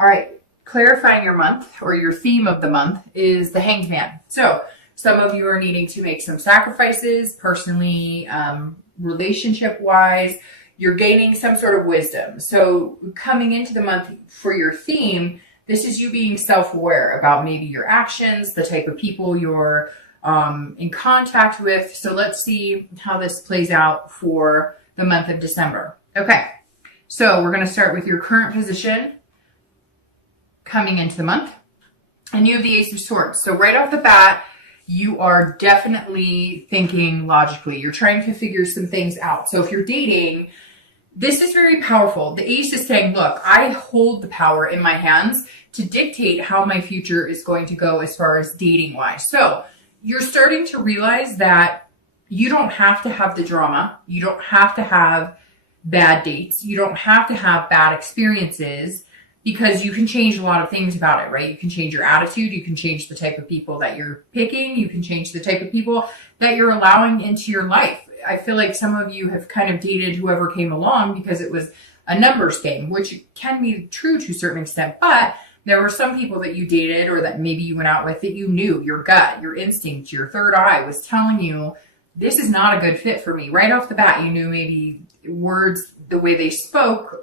All right, clarifying your month or your theme of the month is the Hanged Man. So some of you are needing to make some sacrifices personally, relationship-wise. You're gaining some sort of wisdom. So coming into the month for your theme, this is you being self-aware about maybe your actions, the type of people you're in contact with. So let's see how this plays out for the month of December. Okay, so we're going to start with your current position coming into the month. And you have the Ace of Swords. So right off the bat, you are definitely thinking logically. You're trying to figure some things out. So if you're dating, this is very powerful. The Ace is saying, look, I hold the power in my hands to dictate how my future is going to go as far as dating wise. So you're starting to realize that you don't have to have the drama. You don't have to have bad dates. You don't have to have bad experiences, because you can change a lot of things about it, right? You can change your attitude. You can change the type of people that you're picking. You can change the type of people that you're allowing into your life. I feel like some of you have kind of dated whoever came along because it was a numbers game, which can be true to a certain extent. But there were some people that you dated or that maybe you went out with that you knew, your gut, your instinct, your third eye was telling you, this is not a good fit for me. Right off the bat, you knew maybe words, the way they spoke,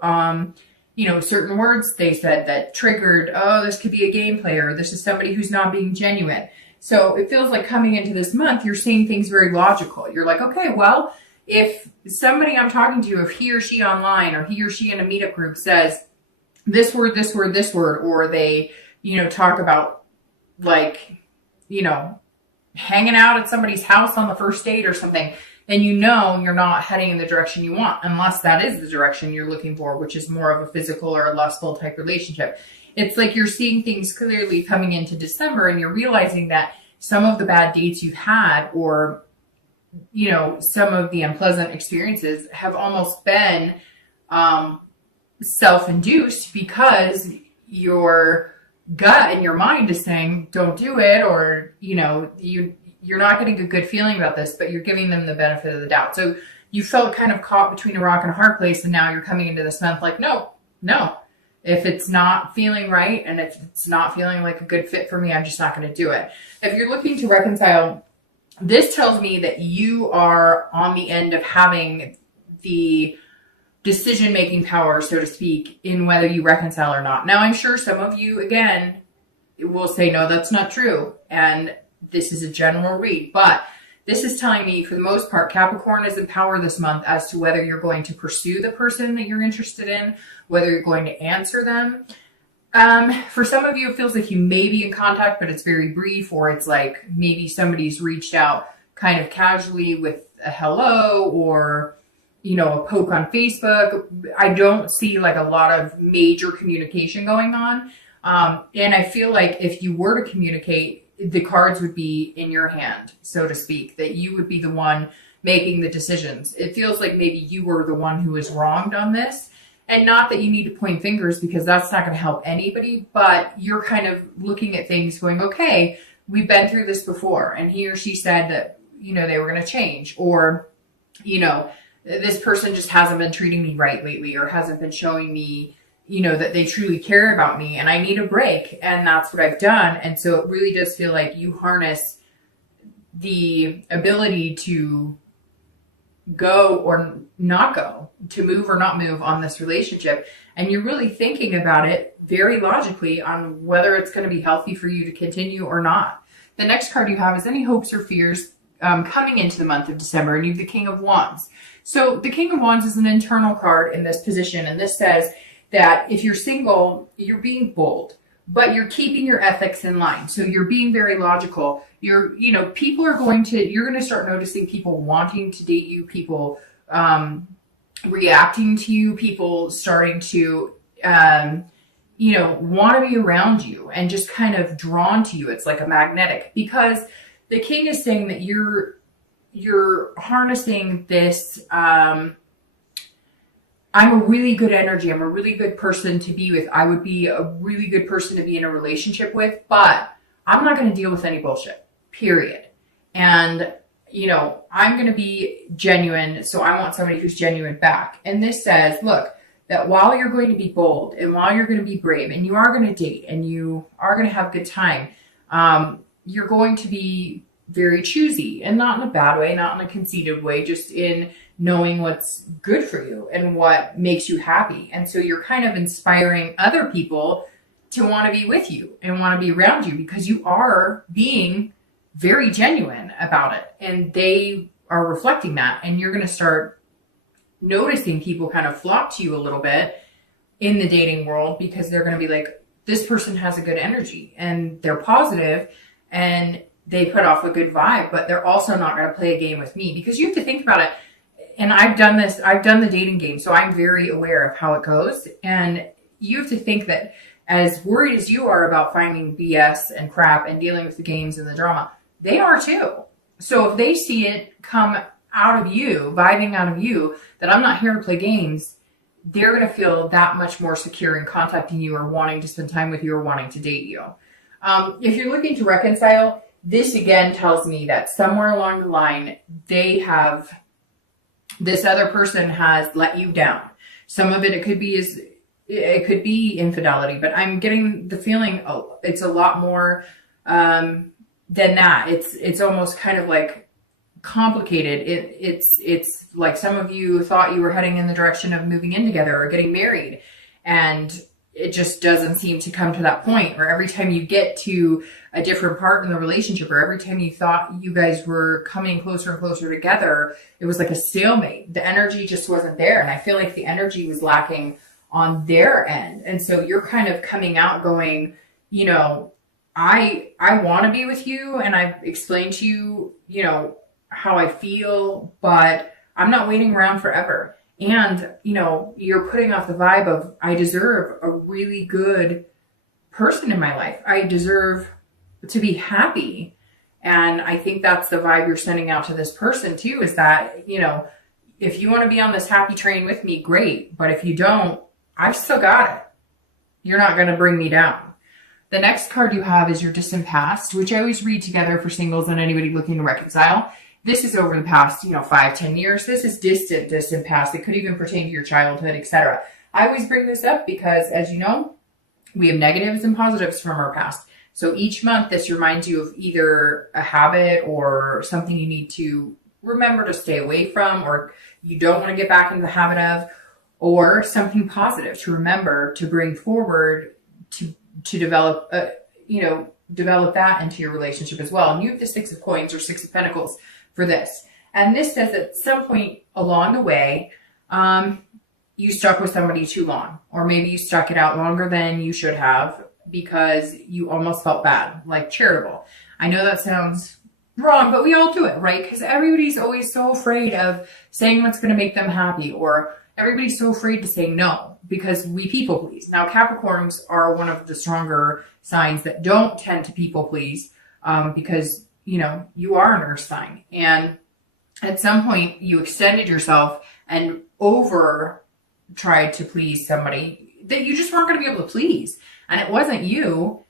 certain words they said that triggered, oh, this could be a game player. This is somebody who's not being genuine. So it feels like coming into this month, you're seeing things very logical. You're like, okay, well, if somebody I'm talking to, if he or she online or he or she in a meetup group says this word, this word, this word, or they, talk about hanging out at somebody's house on the first date or something, then you're not heading in the direction you want, unless that is the direction you're looking for, which is more of a physical or a lustful type relationship. It's like you're seeing things clearly coming into December, and you're realizing that some of the bad dates you've had, or, some of the unpleasant experiences have almost been self-induced, because your gut and your mind is saying, don't do it, or, you're not getting a good feeling about this, but you're giving them the benefit of the doubt. So you felt kind of caught between a rock and a hard place, and now you're coming into this month like, no. If it's not feeling right, and if it's not feeling like a good fit for me, I'm just not going to do it. If you're looking to reconcile, this tells me that you are on the end of having the decision-making power, so to speak, in whether you reconcile or not. Now, I'm sure some of you, again, will say, no, that's not true. And this is a general read, but this is telling me, for the most part, Capricorn is in power this month as to whether you're going to pursue the person that you're interested in, whether you're going to answer them. For some of you, it feels like you may be in contact, but it's very brief, or it's like maybe somebody's reached out kind of casually with a hello, or, a poke on Facebook. I don't see like a lot of major communication going on. And I feel like if you were to communicate, the cards would be in your hand, so to speak, that you would be the one making the decisions. It feels like maybe you were the one who was wronged on this, and not that you need to point fingers, because that's not going to help anybody, but you're kind of looking at things going, okay, we've been through this before, and he or she said that, they were going to change, or, this person just hasn't been treating me right lately, or hasn't been showing me that they truly care about me, and I need a break. And that's what I've done. And so it really does feel like you harness the ability to go or not go, to move or not move on this relationship. And you're really thinking about it very logically on whether it's going to be healthy for you to continue or not. The next card you have is any hopes or fears coming into the month of December, and you have the King of Wands. So the King of Wands is an internal card in this position, and this says that if you're single, you're being bold, but you're keeping your ethics in line. So you're being very logical. You're going to start noticing people wanting to date you, people reacting to you, people starting to, want to be around you and just kind of drawn to you. It's like a magnetic, because the king is saying that you're harnessing this, I'm a really good energy. I'm a really good person to be with. I would be a really good person to be in a relationship with, but I'm not going to deal with any bullshit, period. And, I'm going to be genuine. So I want somebody who's genuine back. And this says, look, that while you're going to be bold and while you're going to be brave and you are going to date and you are going to have a good time, you're going to be very choosy, and not in a bad way, not in a conceited way, just in knowing what's good for you and what makes you happy. And so you're kind of inspiring other people to want to be with you and want to be around you because you are being very genuine about it. And they are reflecting that. And you're going to start noticing people kind of flock to you a little bit in the dating world because they're going to be like, this person has a good energy and they're positive and they put off a good vibe, but they're also not going to play a game with me. Because you have to think about it. And I've done the dating game, so I'm very aware of how it goes. And you have to think that as worried as you are about finding BS and crap and dealing with the games and the drama, they are too. So if they see it come out of you, vibing out of you, that I'm not here to play games, they're going to feel that much more secure in contacting you or wanting to spend time with you or wanting to date you. If you're looking to reconcile, this again tells me that somewhere along the line, this other person has let you down. Some of it could be infidelity, but I'm getting the feeling it's a lot more than that. It's almost kind of like complicated. It's like some of you thought you were heading in the direction of moving in together or getting married, and it just doesn't seem to come to that point. Or every time you get to a different part in the relationship, or every time you thought you guys were coming closer and closer together, it was like a stalemate. The energy just wasn't there. And I feel like the energy was lacking on their end. And so you're kind of coming out going, you know, I want to be with you. And I've explained to you, you know, how I feel, but I'm not waiting around forever. And, you know, you're putting off the vibe of, I deserve a really good person in my life. I deserve to be happy. And I think that's the vibe you're sending out to this person too, is that, you know, if you want to be on this happy train with me, great. But if you don't, I've still got it. You're not going to bring me down. The next card you have is your distant past, which I always read together for singles and anybody looking to reconcile. This is over the past, 5-10 years. This is distant past. It could even pertain to your childhood, etc. I always bring this up because, as you know, we have negatives and positives from our past. So each month, this reminds you of either a habit or something you need to remember to stay away from, or you don't want to get back into the habit of, or something positive to remember to bring forward to develop, develop that into your relationship as well. And you have the 6 of Coins or 6 of Pentacles for this. And this says at some point along the way, you stuck with somebody too long, or maybe you stuck it out longer than you should have because you almost felt bad, like charitable. I know that sounds wrong, but we all do it, right? Because everybody's always so afraid of saying what's going to make them happy, or everybody's so afraid to say no because we people please. Now, Capricorns are one of the stronger signs that don't tend to people please because, you are an earth sign. And at some point you extended yourself and over tried to please somebody that you just weren't going to be able to please. And it wasn't you,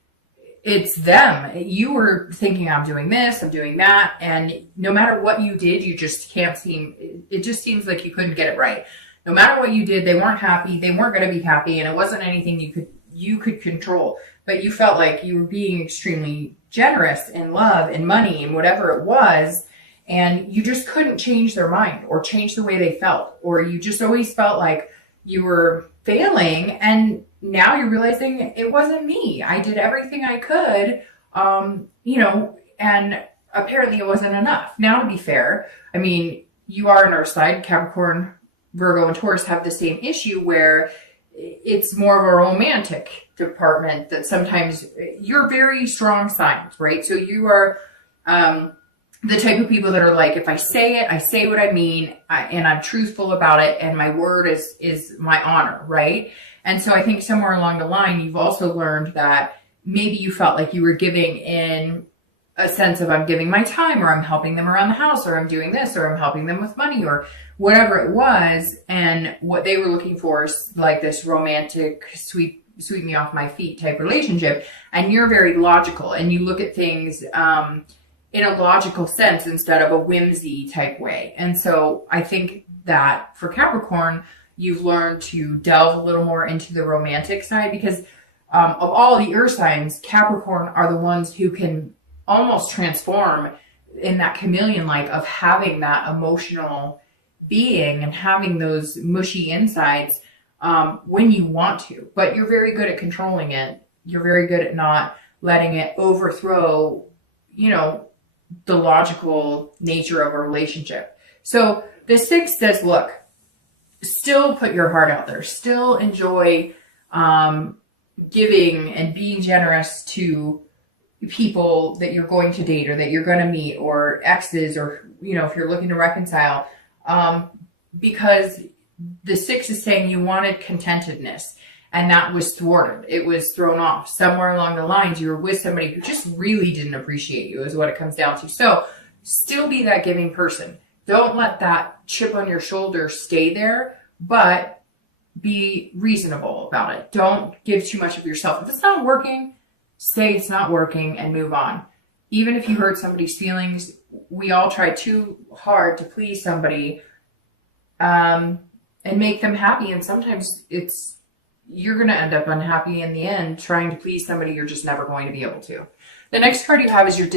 it's them. You were thinking, I'm doing this, I'm doing that. And no matter what you did, you just it just seems like you couldn't get it right. No matter what you did, they weren't happy. They weren't going to be happy. And it wasn't anything you could control, but you felt like you were being extremely generous in love and money and whatever it was. And you just couldn't change their mind or change the way they felt, or you just always felt like you were failing. And now you're realizing it wasn't me. I did everything I could, and apparently it wasn't enough. Now, to be fair, I mean, you are an earth sign. Capricorn, Virgo, and Taurus have the same issue where it's more of a romantic department that sometimes you're very strong signs, right? So you are the type of people that are like, if I say it, I say what I mean, and I'm truthful about it, and my word is my honor, right? And so I think somewhere along the line, you've also learned that maybe you felt like you were giving in a sense of, I'm giving my time, or I'm helping them around the house, or I'm doing this, or I'm helping them with money, or whatever it was. And what they were looking for is like this romantic, sweep me off my feet type relationship. And you're very logical, and you look at things in a logical sense instead of a whimsy type way. And so I think that for Capricorn, You've learned to delve a little more into the romantic side because of all the earth signs, Capricorn are the ones who can almost transform in that chameleon-like of having that emotional being and having those mushy insides when you want to. But you're very good at controlling it. You're very good at not letting it overthrow, the logical nature of a relationship. So the 6 says, look, still put your heart out there. Still enjoy giving and being generous to people that you're going to date or that you're going to meet or exes or, if you're looking to reconcile. Because the 6 is saying you wanted contentedness and that was thwarted. It was thrown off. Somewhere along the lines, you were with somebody who just really didn't appreciate you is what it comes down to. So still be that giving person. Don't let that chip on your shoulder stay there, but be reasonable about it. Don't give too much of yourself. If it's not working, say it's not working and move on. Even if you hurt somebody's feelings, we all try too hard to please somebody and make them happy. And sometimes you're going to end up unhappy in the end trying to please somebody you're just never going to be able to. The next card you have is your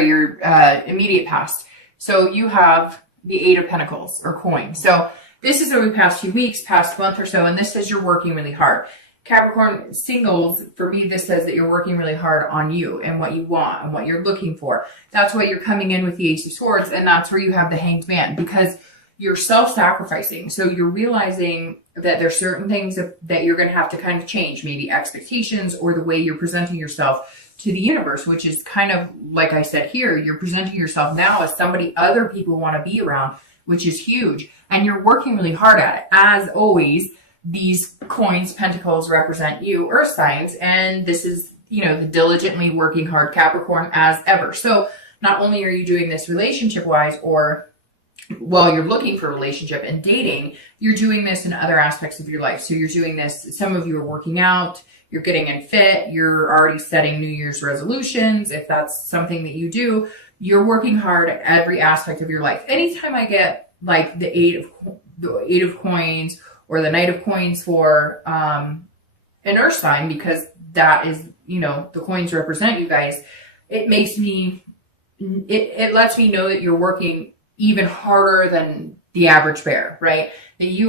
your immediate past. So you have the 8 of Pentacles or coin. So this is over the past few weeks, past month or so, and this says you're working really hard. Capricorn singles, for me, this says that you're working really hard on you and what you want and what you're looking for. That's why you're coming in with the Ace of Swords, and that's where you have the Hanged Man, because you're self-sacrificing. So you're realizing that there's certain things that you're going to have to kind of change, maybe expectations or the way you're presenting yourself to the universe, which is kind of, like I said here, you're presenting yourself now as somebody other people want to be around, which is huge. And you're working really hard at it. As always, these coins, pentacles, represent you, earth signs, and this is, the diligently working hard Capricorn as ever. So not only are you doing this relationship-wise or while you're looking for a relationship and dating, you're doing this in other aspects of your life. So you're doing this, some of you are working out, you're getting in fit, you're already setting New Year's resolutions. If that's something that you do, you're working hard at every aspect of your life. Anytime I get like the eight of coins or the Knight of Coins for an earth sign, because that is, the coins represent you guys, it makes me, it lets me know that you're working even harder than the average bear, right? That you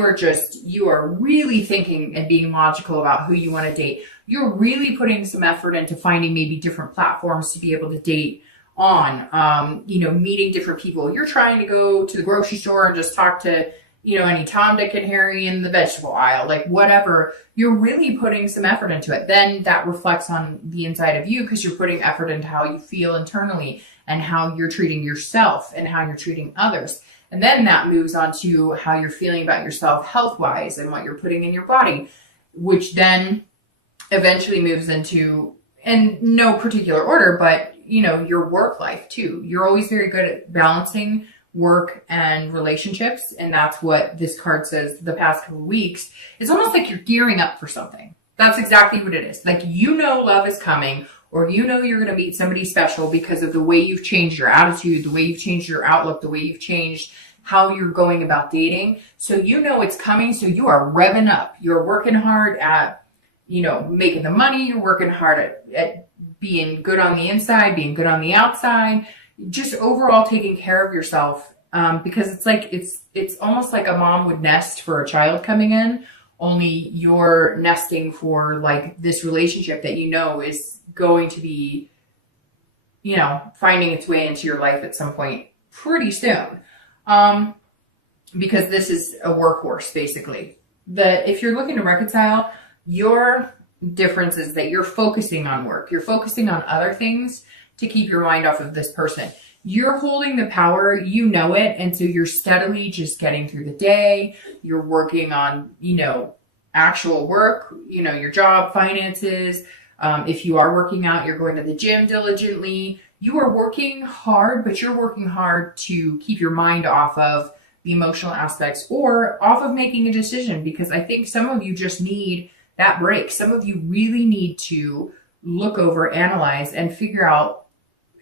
are really thinking and being logical about who you want to date. You're really putting some effort into finding maybe different platforms to be able to date on, meeting different people. You're trying to go to the grocery store and just talk to, any Tom, Dick, and Harry in the vegetable aisle, like whatever. You're really putting some effort into it. Then that reflects on the inside of you because you're putting effort into how you feel internally and how you're treating yourself and how you're treating others. And then that moves on to how you're feeling about yourself health-wise and what you're putting in your body, which then eventually moves into, in no particular order, but, your work life too. You're always very good at balancing work and relationships. And that's what this card says the past couple of weeks. It's almost like you're gearing up for something. That's exactly what it is. Like, love is coming, or you're going to meet somebody special because of the way you've changed your attitude, the way you've changed your outlook, the way you've changed how you're going about dating. So it's coming. So you are revving up. You're working hard at, making the money. You're working hard at being good on the inside, being good on the outside, just overall taking care of yourself. Because it's almost like a mom would nest for a child coming in, only you're nesting for like this relationship that is going to be, finding its way into your life at some point pretty soon. Because this is a workhorse, basically. If you're looking to reconcile, your difference is that you're focusing on work. You're focusing on other things to keep your mind off of this person. You're holding the power, it, and so you're steadily just getting through the day. You're working on, actual work, your job, finances. If you are working out, you're going to the gym diligently. You are working hard, but you're working hard to keep your mind off of the emotional aspects or off of making a decision, because I think some of you just need that break. Some of you really need to look over, analyze, and figure out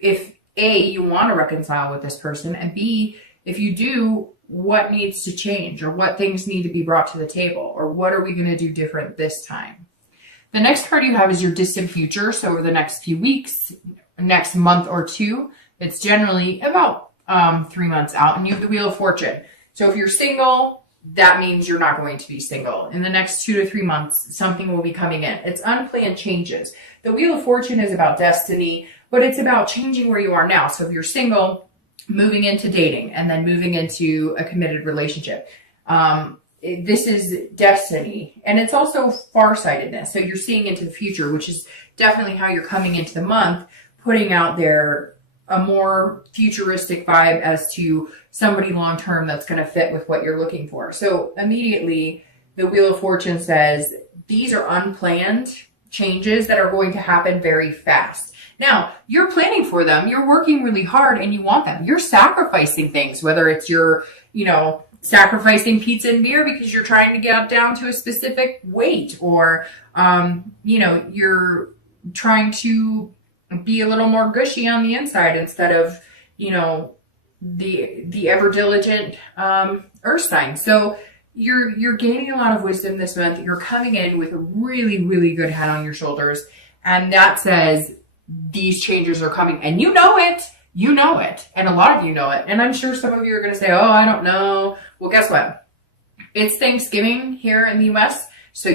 if A, you want to reconcile with this person, and B, if you do, what needs to change, or what things need to be brought to the table, or what are we going to do different this time. The next card you have is your distant future. So over the next few weeks, next month or two, it's generally about 3 months out, and you have the Wheel of Fortune. So if you're single, that means you're not going to be single. In the next 2 to 3 months, something will be coming in. It's unplanned changes. The Wheel of Fortune is about destiny, but it's about changing where you are now. So if you're single, moving into dating, and then moving into a committed relationship. This is destiny, and it's also farsightedness. So you're seeing into the future, which is definitely how you're coming into the month, putting out there a more futuristic vibe as to somebody long-term that's going to fit with what you're looking for. So immediately the Wheel of Fortune says these are unplanned changes that are going to happen very fast. Now, you're planning for them, you're working really hard, and you want them. You're sacrificing things, whether it's your, sacrificing pizza and beer because you're trying to get down to a specific weight, or, you're trying to be a little more gushy on the inside instead of, the ever diligent earth sign. So you're gaining a lot of wisdom this month. You're coming in with a really, really good head on your shoulders. And that says these changes are coming, and you know it. And a lot of you know it. And I'm sure some of you are going to say, oh, I don't know. Well, guess what? It's Thanksgiving here in the US. So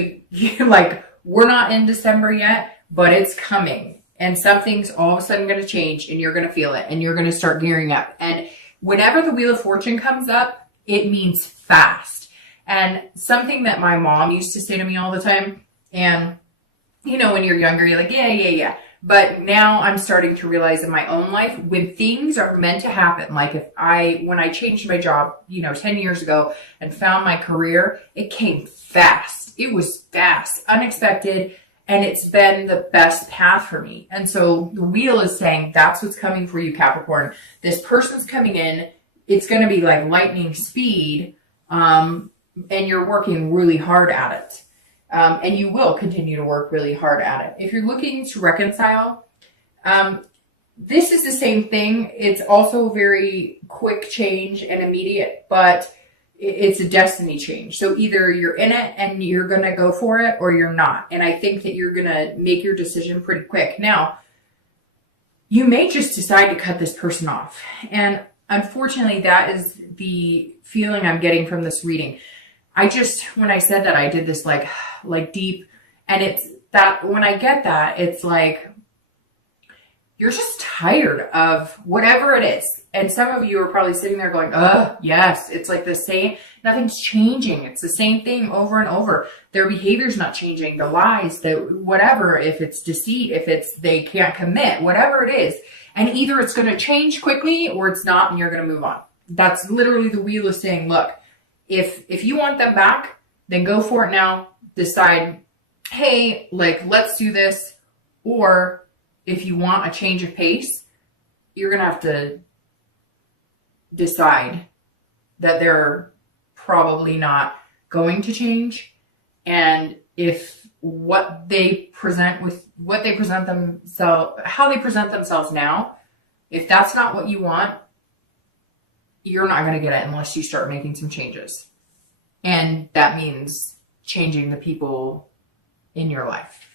we're not in December yet, but it's coming. And something's all of a sudden going to change, and you're going to feel it, and you're going to start gearing up. And whenever the Wheel of Fortune comes up, it means fast. And something that my mom used to say to me all the time, and when you're younger, you're like, yeah. But now I'm starting to realize in my own life, when things are meant to happen, like when I changed my job, 10 years ago and found my career, it came fast. It was fast, unexpected, and it's been the best path for me. And so the wheel is saying that's what's coming for you, Capricorn. This person's coming in. It's going to be like lightning speed, and you're working really hard at it. And you will continue to work really hard at it. If you're looking to reconcile, this is the same thing. It's also very quick change and immediate, but it's a destiny change. So either you're in it and you're going to go for it, or you're not. And I think that you're going to make your decision pretty quick. Now, you may just decide to cut this person off. And unfortunately, that is the feeling I'm getting from this reading. When I said that, I did this like deep, and it's that when I get that, it's like, you're just tired of whatever it is. And some of you are probably sitting there going, yes, it's like the same, nothing's changing. It's the same thing over and over. Their behavior's not changing, the lies, the whatever, if it's deceit, if it's they can't commit, whatever it is. And either it's going to change quickly or it's not, and you're going to move on. That's literally the wheel is saying, look, if you want them back, then go for it now. Decide, hey, let's do this. Or if you want a change of pace, you're going to have to decide that they're probably not going to change. And if how they present themselves now, if that's not what you want, you're not going to get it unless you start making some changes. And that means changing the people in your life.